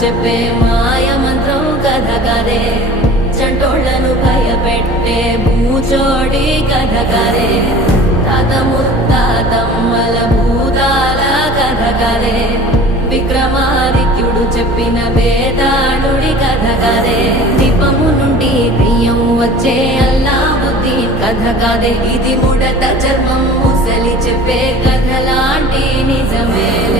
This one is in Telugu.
చెప్పే మాయ మంత్రం కథ కదే చంటోళ్లను భయపెట్టే భూచోడి కథ కదే తాత ముత్తాతమ్మల భూతాల కథ కదే విక్రమాదిత్యుడు చెప్పిన వేదాళుడి కథ కదే దీపము నుండి దెయ్యం వచ్చే అల్లావుద్దీన్ కథ కాదే ఇది ముడత చర్మం ముసలి చెప్పే కథ లాంటి నిజమేలే